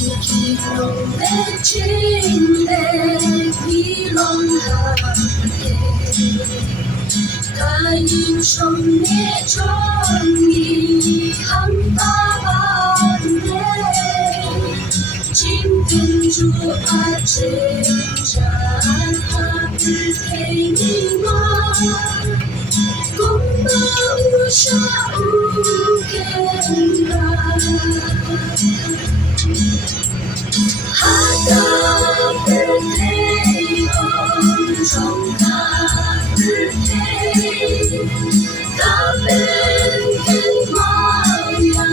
kỳ nồng nét trên đê đi lòng hà cả nhìn sông nét tròn nghỉ hắn ta ban đê chim thiên chúa ở trên trán hát thầy đi mà cũng bao sa u khen ra Happy birthday on trong happy birthday ta bên cánh Mariani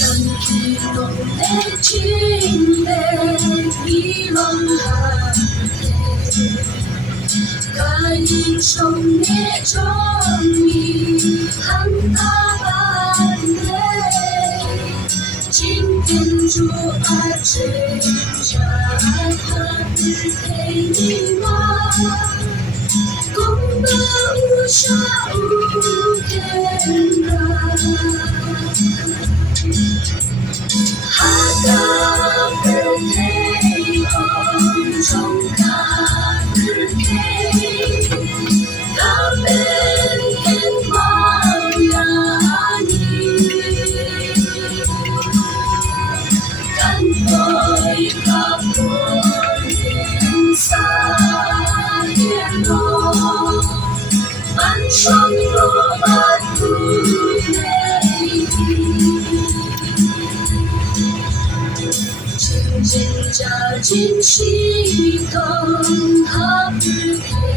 Cần kỳ nồng nét trên đê đi lòng hà cả nhìn sông nét tròn nghỉ hắn ta ban đê chim thiên chúa ở trên trán hát thầy đi mà cũng bao sa u khen ra Happy birthday on trong happy birthday ta bên cánh Mariani cánh tôi khắp muôn miền xa hiền lộ bắn trong lúa bát thu này Trên cha chính sĩ công happy birthday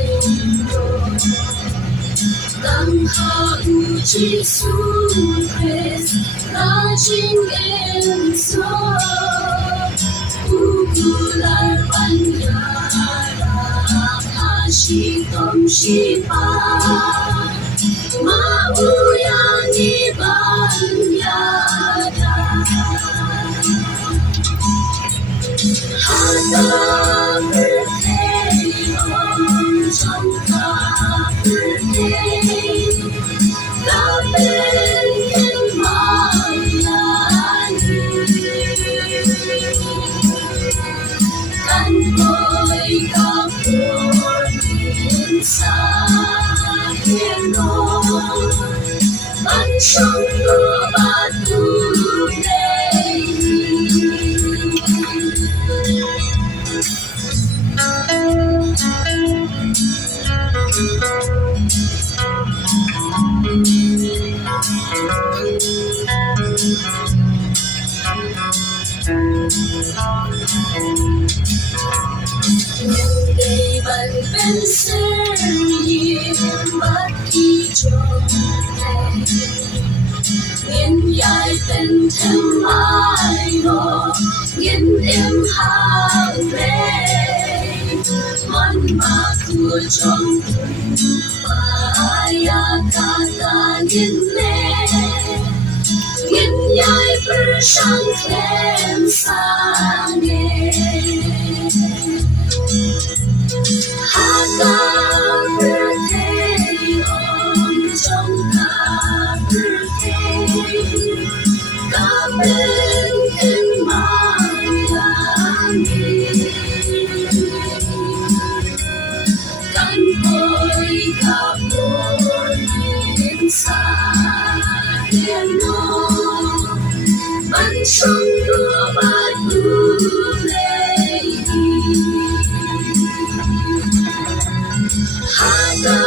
Tăng hạ u chi su Christ na chính em so U cu lai ban ya ra ha shi tom shi pa Ma u ya ni ban ya da Happy birthday on trong happy birthday ta bên cánh Mariani cánh tôi khắp muôn miền xa hiền lộ bắn trong lúa bát thu này nhưng đây vẫn bên sen nhìn mắt khi trông này nghiên dài tên thêm ai đó nghiên em hàng lệ món mà của trong và ya kata nghiên lệ nghiên dài bersang khen sang Happy birthday on trong happy birthday ta bên cánh Mariani cánh tôi khắp muôn miền xa hiền lộ bắn trong lúa bát thu này Happy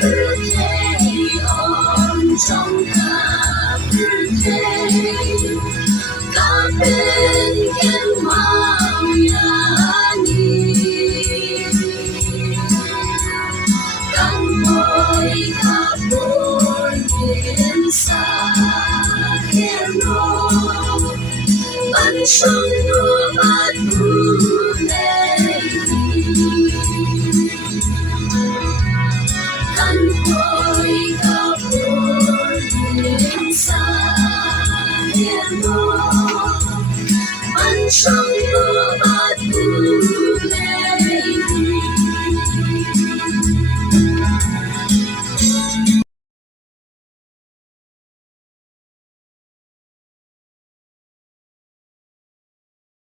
birthday on trong happy birthday ta bên cánh Mariani cánh tôi khắp muôn miền xa hiền lộ bắn trong lúa bát thu này cánh tôi khắp muôn miền xa hiền lộ bắn trong